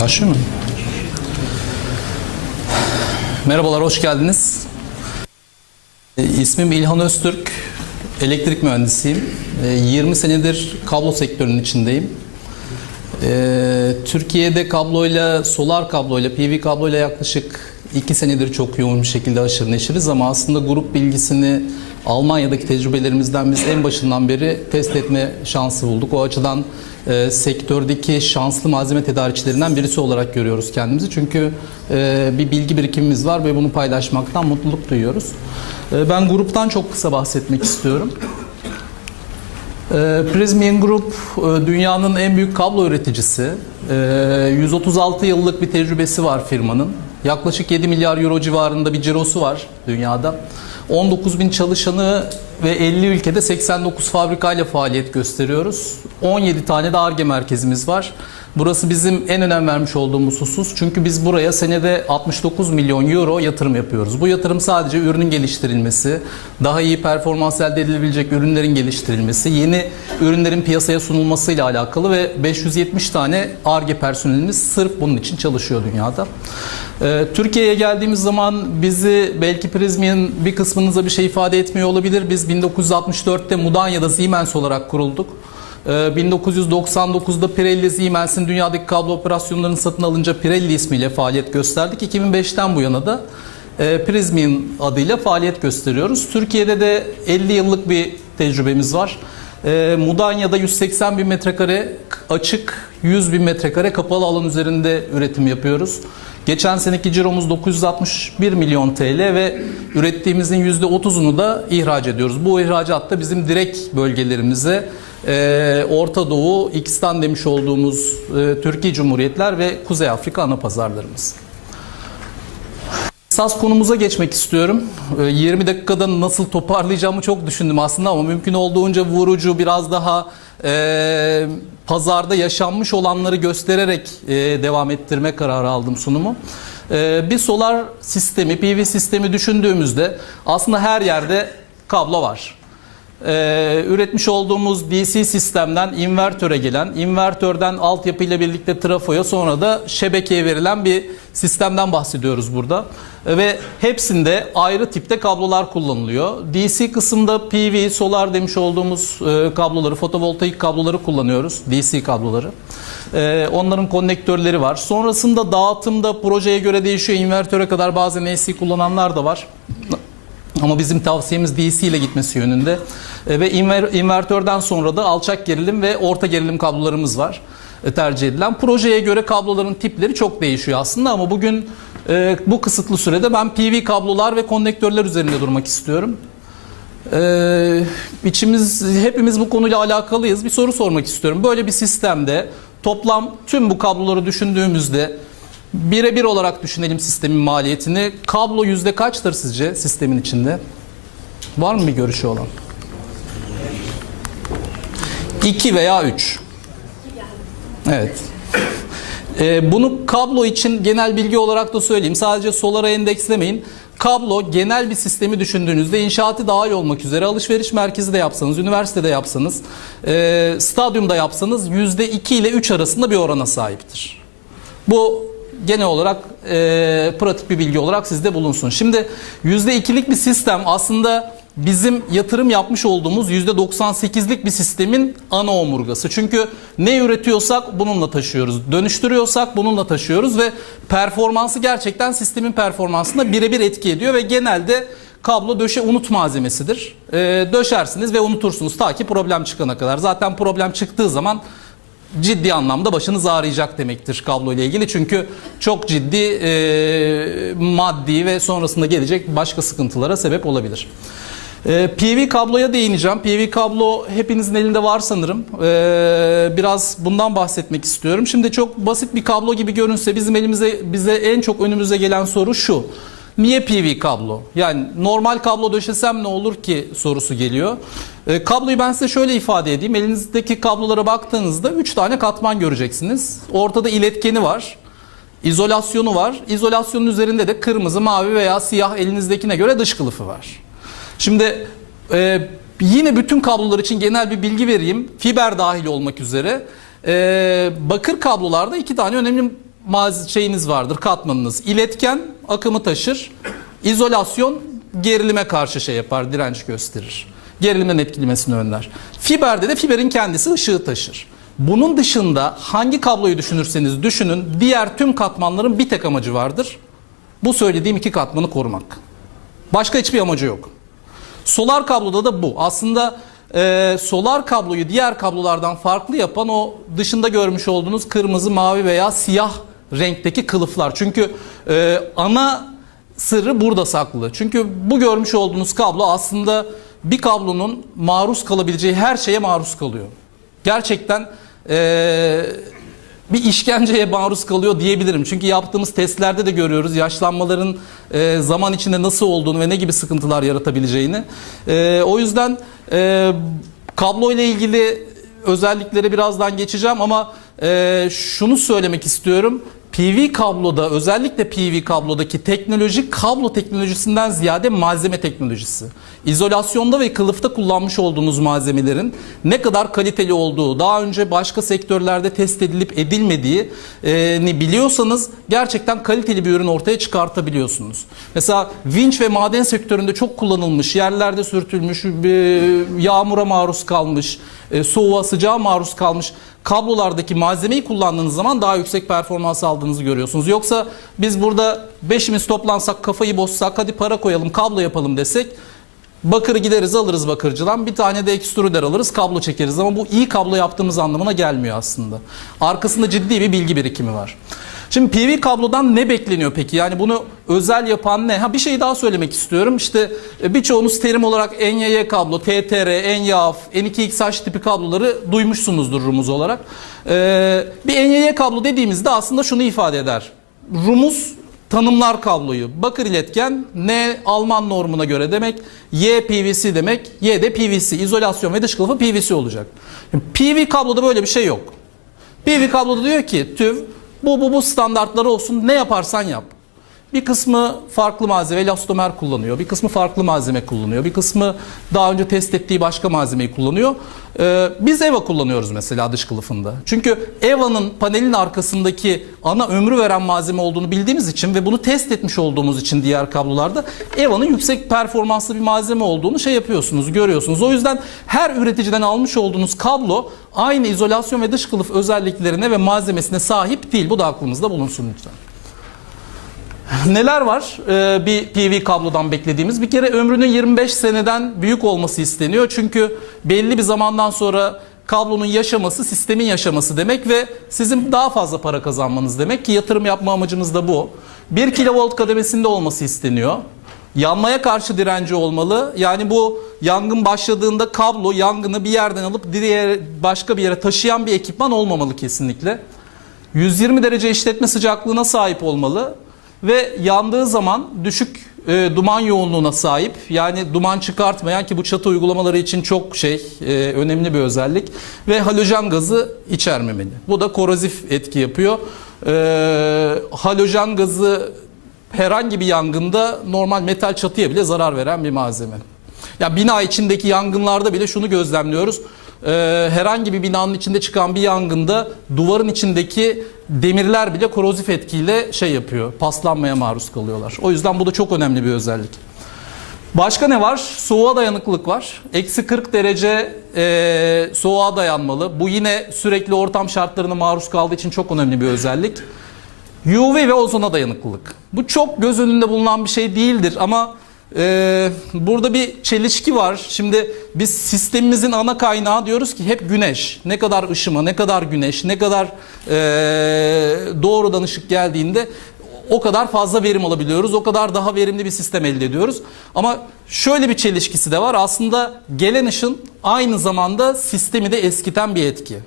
Başlıyor? Merhabalar, hoş geldiniz. E, İsmim İlhan Öztürk, elektrik mühendisiyim. E, 20 senedir kablo sektörünün içindeyim. E, Türkiye'de kabloyla, solar kabloyla, PV kabloyla yaklaşık 2 senedir çok yoğun bir şekilde aşırı neşiriz ama aslında grup bilgisini Almanya'daki tecrübelerimizden biz en başından beri test etme şansı bulduk. O açıdan e, sektördeki şanslı malzeme tedarikçilerinden birisi olarak görüyoruz kendimizi. Çünkü e, bir bilgi birikimimiz var ve bunu paylaşmaktan mutluluk duyuyoruz. E, ben gruptan çok kısa bahsetmek istiyorum. E, Prysmian Group e, dünyanın en büyük kablo üreticisi. E, 136 yıllık bir tecrübesi var firmanın. Yaklaşık 7 milyar euro civarında bir cirosu var dünyada. 19 bin çalışanı ve 50 ülkede 89 fabrikayla faaliyet gösteriyoruz. 17 tane de ARGE merkezimiz var. Burası bizim en önem vermiş olduğumuz husus. Çünkü biz buraya senede 69 milyon euro yatırım yapıyoruz. Bu yatırım sadece ürünün geliştirilmesi, daha iyi performans elde edilebilecek ürünlerin geliştirilmesi, yeni ürünlerin piyasaya sunulmasıyla alakalı ve 570 tane ARGE personelimiz sırf bunun için çalışıyor dünyada. Ee, Türkiye'ye geldiğimiz zaman bizi belki Prysmian bir kısmınıza bir şey ifade etmiyor olabilir. Biz 1964'te Mudanya'da Siemens olarak kurulduk. Ee, 1999'da Pirelli Siemens'in dünyadaki kablo operasyonlarını satın alınca Pirelli ismiyle faaliyet gösterdik. 2005'ten bu yana da e, Prysmian adıyla faaliyet gösteriyoruz. Türkiye'de de 50 yıllık bir tecrübemiz var. E, Mudanya'da 180 bin metrekare açık, 100 bin metrekare kapalı alan üzerinde üretim yapıyoruz. Geçen seneki ciromuz 961 milyon TL ve ürettiğimizin %30'unu da ihraç ediyoruz. Bu ihracat da bizim direkt bölgelerimize e, Orta Doğu, İkistan demiş olduğumuz e, Türkiye Cumhuriyetler ve Kuzey Afrika ana pazarlarımız. Esas konumuza geçmek istiyorum. Ee, 20 dakikada nasıl toparlayacağımı çok düşündüm aslında ama mümkün olduğunca vurucu biraz daha e, pazarda yaşanmış olanları göstererek e, devam ettirme kararı aldım sunumu. E, bir solar sistemi, PV sistemi düşündüğümüzde aslında her yerde kablo var. Ee, üretmiş olduğumuz DC sistemden invertöre gelen, invertörden altyapıyla birlikte trafoya sonra da şebekeye verilen bir sistemden bahsediyoruz burada. Ee, ve hepsinde ayrı tipte kablolar kullanılıyor. DC kısımda PV, solar demiş olduğumuz e, kabloları, fotovoltaik kabloları kullanıyoruz. DC kabloları. Ee, onların konnektörleri var. Sonrasında dağıtımda projeye göre değişiyor. İnvertöre kadar bazen AC kullananlar da var. Ama bizim tavsiyemiz DC ile gitmesi yönünde. E, ve inver, invertörden sonra da alçak gerilim ve orta gerilim kablolarımız var e, tercih edilen. Projeye göre kabloların tipleri çok değişiyor aslında ama bugün e, bu kısıtlı sürede ben PV kablolar ve konnektörler üzerinde durmak istiyorum. E, içimiz hepimiz bu konuyla alakalıyız. Bir soru sormak istiyorum. Böyle bir sistemde toplam tüm bu kabloları düşündüğümüzde birebir olarak düşünelim sistemin maliyetini. Kablo yüzde kaçtır sizce sistemin içinde? Var mı bir görüşü olan? 2 veya 3. Evet. Ee, bunu kablo için genel bilgi olarak da söyleyeyim. Sadece solara endekslemeyin. Kablo genel bir sistemi düşündüğünüzde inşaatı daha iyi olmak üzere alışveriş merkezi de yapsanız, üniversitede yapsanız, e, stadyumda yapsanız %2 ile 3 arasında bir orana sahiptir. Bu genel olarak e, pratik bir bilgi olarak sizde bulunsun. Şimdi %2'lik bir sistem aslında bizim yatırım yapmış olduğumuz %98'lik bir sistemin ana omurgası. Çünkü ne üretiyorsak bununla taşıyoruz. Dönüştürüyorsak bununla taşıyoruz ve performansı gerçekten sistemin performansına birebir etki ediyor ve genelde kablo döşe unut malzemesidir. E, döşersiniz ve unutursunuz ta ki problem çıkana kadar. Zaten problem çıktığı zaman ciddi anlamda başınız ağrıyacak demektir kablo ile ilgili. Çünkü çok ciddi e, maddi ve sonrasında gelecek başka sıkıntılara sebep olabilir. E, PV kabloya değineceğim. PV kablo hepinizin elinde var sanırım. E, biraz bundan bahsetmek istiyorum. Şimdi çok basit bir kablo gibi görünse bizim elimize bize en çok önümüze gelen soru şu. Niye PV kablo? Yani normal kablo döşesem ne olur ki sorusu geliyor. E, kabloyu ben size şöyle ifade edeyim. Elinizdeki kablolara baktığınızda 3 tane katman göreceksiniz. Ortada iletkeni var. İzolasyonu var. İzolasyonun üzerinde de kırmızı, mavi veya siyah elinizdekine göre dış kılıfı var. Şimdi e, yine bütün kablolar için genel bir bilgi vereyim. Fiber dahil olmak üzere. E, bakır kablolarda iki tane önemli şeyiniz vardır, katmanınız. İletken akımı taşır. İzolasyon gerilime karşı şey yapar, direnç gösterir. Gerilimden etkilemesini önler. Fiberde de fiberin kendisi ışığı taşır. Bunun dışında hangi kabloyu düşünürseniz düşünün diğer tüm katmanların bir tek amacı vardır. Bu söylediğim iki katmanı korumak. Başka hiçbir amacı yok. Solar kabloda da bu. Aslında e, solar kabloyu diğer kablolardan farklı yapan o dışında görmüş olduğunuz kırmızı, mavi veya siyah renkteki kılıflar. Çünkü e, ana sırrı burada saklı. Çünkü bu görmüş olduğunuz kablo aslında bir kablonun maruz kalabileceği her şeye maruz kalıyor. Gerçekten e, bir işkenceye maruz kalıyor diyebilirim. Çünkü yaptığımız testlerde de görüyoruz yaşlanmaların e, zaman içinde nasıl olduğunu ve ne gibi sıkıntılar yaratabileceğini. E, o yüzden e, kablo ile ilgili özelliklere birazdan geçeceğim ama e, şunu söylemek istiyorum. PV kabloda özellikle PV kablodaki teknoloji kablo teknolojisinden ziyade malzeme teknolojisi. İzolasyonda ve kılıfta kullanmış olduğunuz malzemelerin ne kadar kaliteli olduğu, daha önce başka sektörlerde test edilip edilmediğini biliyorsanız gerçekten kaliteli bir ürün ortaya çıkartabiliyorsunuz. Mesela vinç ve maden sektöründe çok kullanılmış, yerlerde sürtülmüş, bir yağmura maruz kalmış, e, soğuğa sıcağa maruz kalmış kablolardaki malzemeyi kullandığınız zaman daha yüksek performans aldığınızı görüyorsunuz. Yoksa biz burada beşimiz toplansak kafayı bozsak hadi para koyalım kablo yapalım desek bakırı gideriz alırız bakırcıdan bir tane de ekstrüder alırız kablo çekeriz ama bu iyi kablo yaptığımız anlamına gelmiyor aslında. Arkasında ciddi bir bilgi birikimi var. Şimdi PV kablodan ne bekleniyor peki? Yani bunu özel yapan ne? Ha bir şey daha söylemek istiyorum. İşte e, birçoğunuz terim olarak NYY kablo, TTR, NYAF, N2XH tipi kabloları duymuşsunuzdur rumuz olarak. Ee, bir NYY kablo dediğimizde aslında şunu ifade eder. Rumuz tanımlar kabloyu. Bakır iletken N Alman normuna göre demek, Y PVC demek, Y de PVC. İzolasyon ve dış kılıfı PVC olacak. Şimdi PV kabloda böyle bir şey yok. PV kabloda diyor ki TÜV bu bu bu standartları olsun ne yaparsan yap. Bir kısmı farklı malzeme, elastomer kullanıyor. Bir kısmı farklı malzeme kullanıyor. Bir kısmı daha önce test ettiği başka malzemeyi kullanıyor. Ee, biz EVA kullanıyoruz mesela dış kılıfında. Çünkü EVA'nın panelin arkasındaki ana ömrü veren malzeme olduğunu bildiğimiz için ve bunu test etmiş olduğumuz için diğer kablolarda EVA'nın yüksek performanslı bir malzeme olduğunu şey yapıyorsunuz, görüyorsunuz. O yüzden her üreticiden almış olduğunuz kablo aynı izolasyon ve dış kılıf özelliklerine ve malzemesine sahip değil. Bu da aklımızda bulunsun lütfen. Neler var ee, bir PV kablodan beklediğimiz? Bir kere ömrünün 25 seneden büyük olması isteniyor. Çünkü belli bir zamandan sonra kablonun yaşaması sistemin yaşaması demek ve sizin daha fazla para kazanmanız demek ki yatırım yapma amacımız da bu. 1 kilovolt kademesinde olması isteniyor. Yanmaya karşı direnci olmalı. Yani bu yangın başladığında kablo yangını bir yerden alıp diğer başka bir yere taşıyan bir ekipman olmamalı kesinlikle. 120 derece işletme sıcaklığına sahip olmalı ve yandığı zaman düşük e, duman yoğunluğuna sahip yani duman çıkartmayan ki bu çatı uygulamaları için çok şey e, önemli bir özellik ve halojen gazı içermemeli. Bu da korozif etki yapıyor. E, halojen gazı herhangi bir yangında normal metal çatıya bile zarar veren bir malzeme. Ya bina içindeki yangınlarda bile şunu gözlemliyoruz. Ee, herhangi bir binanın içinde çıkan bir yangında duvarın içindeki demirler bile korozif etkiyle şey yapıyor. Paslanmaya maruz kalıyorlar. O yüzden bu da çok önemli bir özellik. Başka ne var? Soğuğa dayanıklılık var. Eksi 40 derece e, soğuğa dayanmalı. Bu yine sürekli ortam şartlarına maruz kaldığı için çok önemli bir özellik. UV ve ozona dayanıklılık. Bu çok göz önünde bulunan bir şey değildir ama e, burada bir çelişki var. Şimdi biz sistemimizin ana kaynağı diyoruz ki hep güneş. Ne kadar ışıma, ne kadar güneş, ne kadar e, doğrudan ışık geldiğinde o kadar fazla verim alabiliyoruz. O kadar daha verimli bir sistem elde ediyoruz. Ama şöyle bir çelişkisi de var. Aslında gelen ışın aynı zamanda sistemi de eskiten bir etki.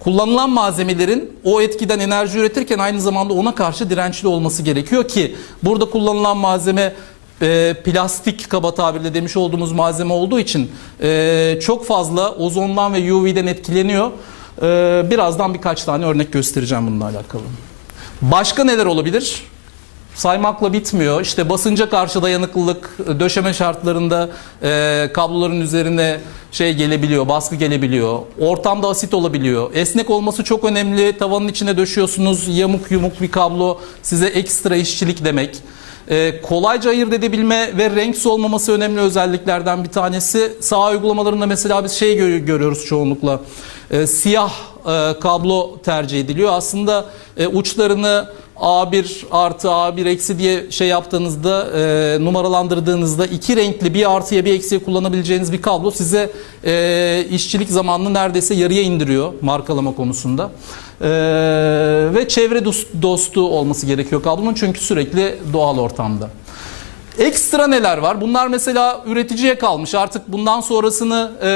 Kullanılan malzemelerin o etkiden enerji üretirken aynı zamanda ona karşı dirençli olması gerekiyor ki burada kullanılan malzeme e, plastik kaba tabirle demiş olduğumuz malzeme olduğu için e, çok fazla ozondan ve UV'den etkileniyor. E, birazdan birkaç tane örnek göstereceğim bununla alakalı. Başka neler olabilir? saymakla bitmiyor. İşte basınca karşı dayanıklılık, döşeme şartlarında e, kabloların üzerine şey gelebiliyor, baskı gelebiliyor. Ortamda asit olabiliyor. Esnek olması çok önemli. Tavanın içine döşüyorsunuz. Yamuk yumuk bir kablo size ekstra işçilik demek. E, kolayca ayırt edebilme ve renksiz olmaması önemli özelliklerden bir tanesi. Sağ uygulamalarında mesela biz şey gö- görüyoruz çoğunlukla. E, siyah e, kablo tercih ediliyor. Aslında e, uçlarını A1 artı A1 eksi diye şey yaptığınızda e, numaralandırdığınızda iki renkli bir artıya bir eksiye kullanabileceğiniz bir kablo size e, işçilik zamanını neredeyse yarıya indiriyor markalama konusunda. E, ve çevre dost- dostu olması gerekiyor kablonun çünkü sürekli doğal ortamda. Ekstra neler var? Bunlar mesela üreticiye kalmış. Artık bundan sonrasını e,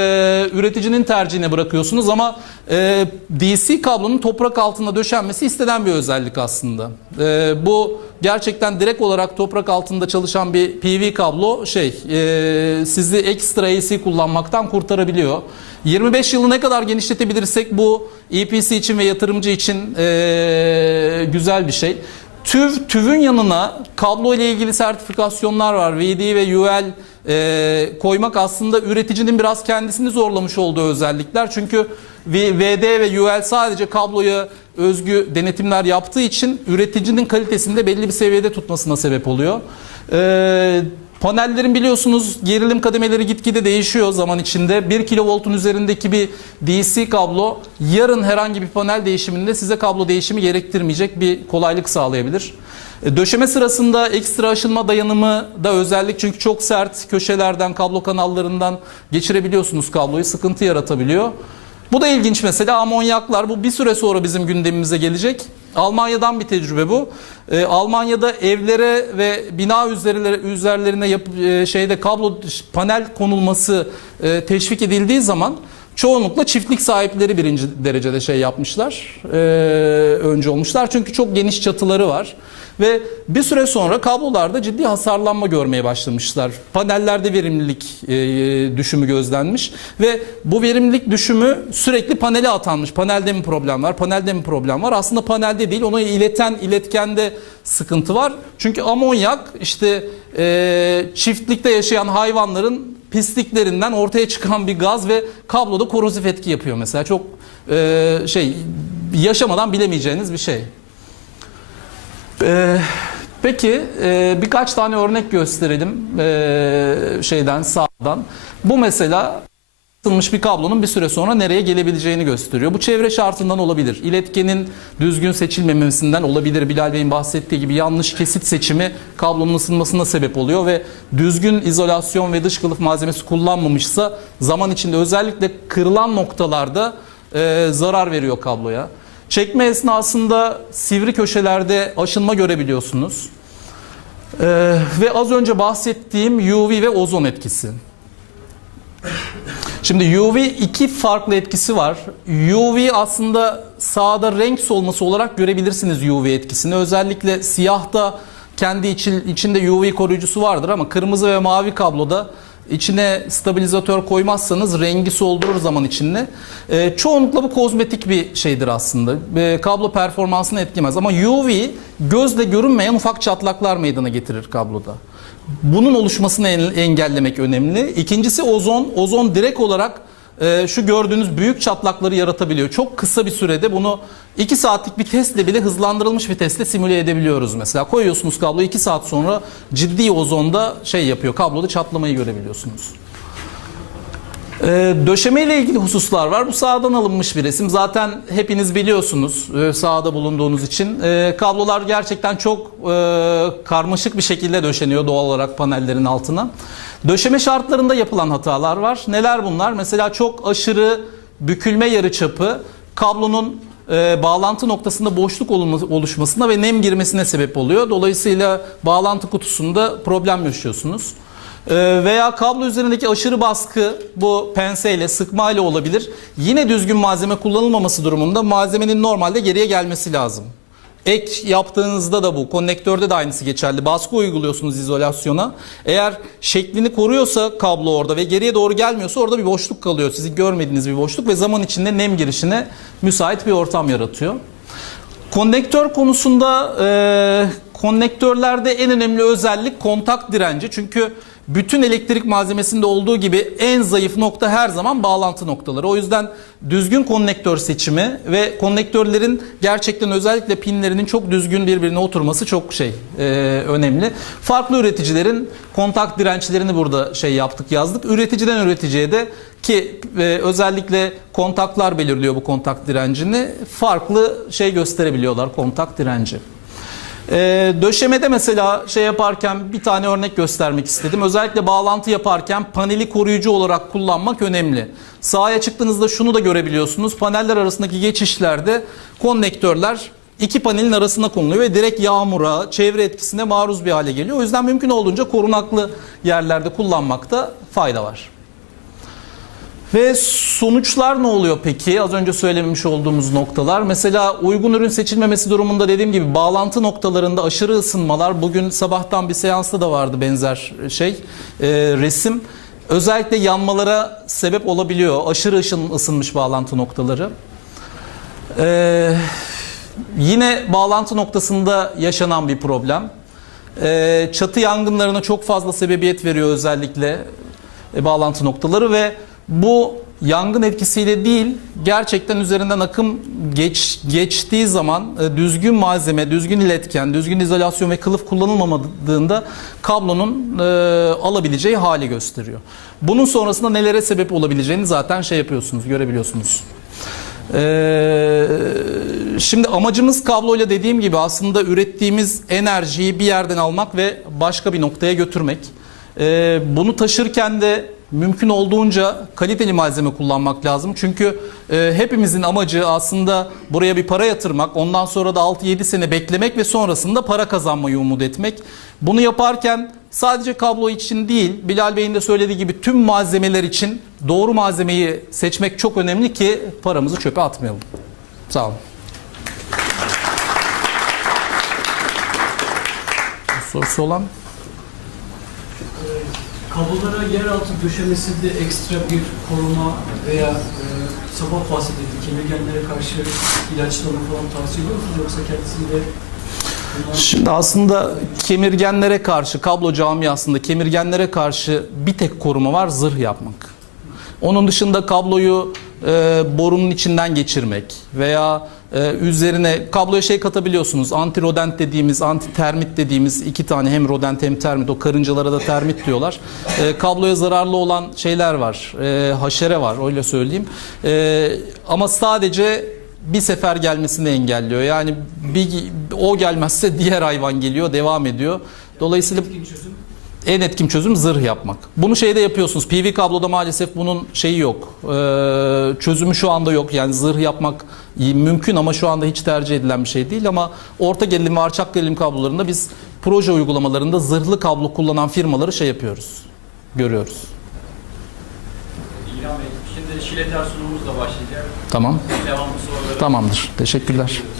üreticinin tercihine bırakıyorsunuz ama e, DC kablonun toprak altında döşenmesi istenen bir özellik aslında. E, bu gerçekten direkt olarak toprak altında çalışan bir PV kablo şey e, sizi ekstra AC kullanmaktan kurtarabiliyor. 25 yılı ne kadar genişletebilirsek bu EPC için ve yatırımcı için e, güzel bir şey. TÜV, TÜV'ün yanına kablo ile ilgili sertifikasyonlar var. VD ve UL e, koymak aslında üreticinin biraz kendisini zorlamış olduğu özellikler. Çünkü VD ve UL sadece kabloya özgü denetimler yaptığı için üreticinin kalitesini de belli bir seviyede tutmasına sebep oluyor. E, Panellerin biliyorsunuz gerilim kademeleri gitgide değişiyor zaman içinde. 1 kilovoltun üzerindeki bir DC kablo yarın herhangi bir panel değişiminde size kablo değişimi gerektirmeyecek bir kolaylık sağlayabilir. E, Döşeme sırasında ekstra aşınma dayanımı da özellik çünkü çok sert köşelerden kablo kanallarından geçirebiliyorsunuz kabloyu sıkıntı yaratabiliyor. Bu da ilginç mesela amonyaklar bu bir süre sonra bizim gündemimize gelecek. Almanya'dan bir tecrübe bu. Ee, Almanya'da evlere ve bina üzerlerine, üzerlerine yap, e, şeyde kablo panel konulması e, teşvik edildiği zaman çoğunlukla çiftlik sahipleri birinci derecede şey yapmışlar. e, önce olmuşlar çünkü çok geniş çatıları var. Ve bir süre sonra kablolarda ciddi hasarlanma görmeye başlamışlar. Panellerde verimlilik e, düşümü gözlenmiş ve bu verimlilik düşümü sürekli panele atanmış. Panelde mi problem var? Panelde mi problem var? Aslında panelde değil. Onu ileten iletkende sıkıntı var. Çünkü amonyak işte e, çiftlikte yaşayan hayvanların pisliklerinden ortaya çıkan bir gaz ve kabloda korozif etki yapıyor mesela. Çok e, şey yaşamadan bilemeyeceğiniz bir şey. Ee, peki e, birkaç tane örnek gösterelim e, şeyden sağdan. Bu mesela ısınmış bir kablonun bir süre sonra nereye gelebileceğini gösteriyor. Bu çevre şartından olabilir. İletkenin düzgün seçilmemesinden olabilir. Bilal Bey'in bahsettiği gibi yanlış kesit seçimi kablonun ısınmasına sebep oluyor ve düzgün izolasyon ve dış kılıf malzemesi kullanmamışsa zaman içinde özellikle kırılan noktalarda e, zarar veriyor kabloya. Çekme esnasında sivri köşelerde aşınma görebiliyorsunuz. Ee, ve az önce bahsettiğim UV ve ozon etkisi. Şimdi UV iki farklı etkisi var. UV aslında sağda renk solması olarak görebilirsiniz UV etkisini. Özellikle siyahta kendi için, içinde UV koruyucusu vardır ama kırmızı ve mavi kabloda içine stabilizatör koymazsanız rengi soldurur zaman içinde. Ee, çoğunlukla bu kozmetik bir şeydir aslında. Ee, kablo performansını etkilemez ama UV gözle görünmeyen ufak çatlaklar meydana getirir kabloda. Bunun oluşmasını en- engellemek önemli. İkincisi ozon. Ozon direkt olarak e, şu gördüğünüz büyük çatlakları yaratabiliyor. Çok kısa bir sürede bunu 2 saatlik bir testle bile hızlandırılmış bir testle simüle edebiliyoruz mesela. Koyuyorsunuz kabloyu 2 saat sonra ciddi ozonda şey yapıyor. Kabloda çatlamayı görebiliyorsunuz. Ee, döşeme ile ilgili hususlar var. Bu sahadan alınmış bir resim. Zaten hepiniz biliyorsunuz e, sahada bulunduğunuz için. E, kablolar gerçekten çok e, karmaşık bir şekilde döşeniyor doğal olarak panellerin altına. Döşeme şartlarında yapılan hatalar var. Neler bunlar? Mesela çok aşırı bükülme yarıçapı kablonun e, bağlantı noktasında boşluk oluşmasına ve nem girmesine sebep oluyor. Dolayısıyla bağlantı kutusunda problem yaşıyorsunuz. Ee, veya kablo üzerindeki aşırı baskı bu penseyle sıkmayla olabilir. Yine düzgün malzeme kullanılmaması durumunda malzemenin normalde geriye gelmesi lazım. Ek yaptığınızda da bu. Konnektörde de aynısı geçerli. Baskı uyguluyorsunuz izolasyona. Eğer şeklini koruyorsa kablo orada ve geriye doğru gelmiyorsa orada bir boşluk kalıyor. Sizin görmediğiniz bir boşluk ve zaman içinde nem girişine müsait bir ortam yaratıyor. Konnektör konusunda e, konnektörlerde en önemli özellik kontak direnci. Çünkü bütün elektrik malzemesinde olduğu gibi en zayıf nokta her zaman bağlantı noktaları. O yüzden düzgün konnektör seçimi ve konnektörlerin gerçekten özellikle pinlerinin çok düzgün birbirine oturması çok şey e, önemli. Farklı üreticilerin kontak dirençlerini burada şey yaptık yazdık. Üreticiden üreticiye de ki e, özellikle kontaklar belirliyor bu kontak direncini. Farklı şey gösterebiliyorlar kontak direnci. Ee, döşemede mesela şey yaparken bir tane örnek göstermek istedim. Özellikle bağlantı yaparken paneli koruyucu olarak kullanmak önemli. Sahaya çıktığınızda şunu da görebiliyorsunuz. Paneller arasındaki geçişlerde konnektörler iki panelin arasına konuluyor ve direkt yağmura, çevre etkisine maruz bir hale geliyor. O yüzden mümkün olduğunca korunaklı yerlerde kullanmakta fayda var. Ve sonuçlar ne oluyor peki? Az önce söylememiş olduğumuz noktalar. Mesela uygun ürün seçilmemesi durumunda dediğim gibi bağlantı noktalarında aşırı ısınmalar. Bugün sabahtan bir seansta da vardı benzer şey. Ee, resim. Özellikle yanmalara sebep olabiliyor. Aşırı ışın ısınmış bağlantı noktaları. Ee, yine bağlantı noktasında yaşanan bir problem. Ee, çatı yangınlarına çok fazla sebebiyet veriyor özellikle e, bağlantı noktaları ve bu yangın etkisiyle değil gerçekten üzerinden akım geç, geçtiği zaman e, düzgün malzeme, düzgün iletken, düzgün izolasyon ve kılıf kullanılmadığında kablonun e, alabileceği hali gösteriyor. Bunun sonrasında nelere sebep olabileceğini zaten şey yapıyorsunuz, görebiliyorsunuz. Ee, şimdi amacımız kabloyla dediğim gibi aslında ürettiğimiz enerjiyi bir yerden almak ve başka bir noktaya götürmek. Ee, bunu taşırken de mümkün olduğunca kaliteli malzeme kullanmak lazım. Çünkü e, hepimizin amacı aslında buraya bir para yatırmak, ondan sonra da 6-7 sene beklemek ve sonrasında para kazanmayı umut etmek. Bunu yaparken sadece kablo için değil, Bilal Bey'in de söylediği gibi tüm malzemeler için doğru malzemeyi seçmek çok önemli ki paramızı çöpe atmayalım. Sağ olun. Sorusu olan? Kablolara yeraltı döşemesinde ekstra bir koruma veya e, sabah bahsedildi kemirgenlere karşı ilaçlama falan tavsiye ediyor musunuz yoksa kendisinde Şimdi aslında kemirgenlere karşı, kablo camiasında kemirgenlere karşı bir tek koruma var, zırh yapmak. Onun dışında kabloyu e, borunun içinden geçirmek veya e, üzerine kabloya şey katabiliyorsunuz. Anti rodent dediğimiz, anti termit dediğimiz iki tane hem rodent hem termit. O karıncalara da termit diyorlar. E, kabloya zararlı olan şeyler var. E, haşere var öyle söyleyeyim. E, ama sadece bir sefer gelmesini engelliyor. Yani bir o gelmezse diğer hayvan geliyor, devam ediyor. Dolayısıyla? En etkin çözüm zırh yapmak. Bunu şeyde yapıyorsunuz. PV kabloda maalesef bunun şeyi yok. Ee, çözümü şu anda yok. Yani zırh yapmak mümkün ama şu anda hiç tercih edilen bir şey değil. Ama orta gerilim ve alçak gerilim kablolarında biz proje uygulamalarında zırhlı kablo kullanan firmaları şey yapıyoruz. Görüyoruz. İlhan Bey, şimdi şileter sunumumuz da başlayacak. Tamam. Devamlı soruları Tamamdır. Teşekkürler. bekliyoruz.